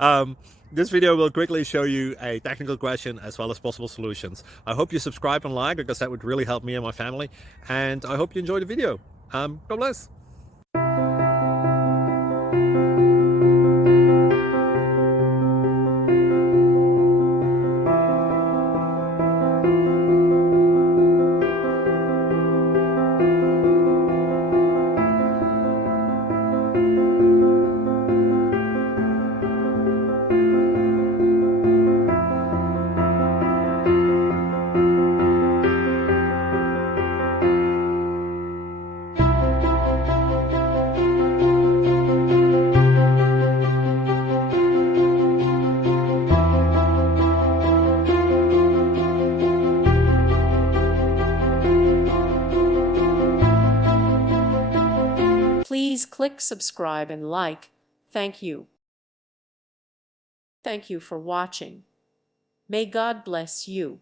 um, this video will quickly show you a technical question as well as possible solutions. I hope you subscribe and like, because that would really help me and my family. And I hope you enjoy the video. God bless. Please click subscribe and like. Thank you. Thank you for watching. May God bless you.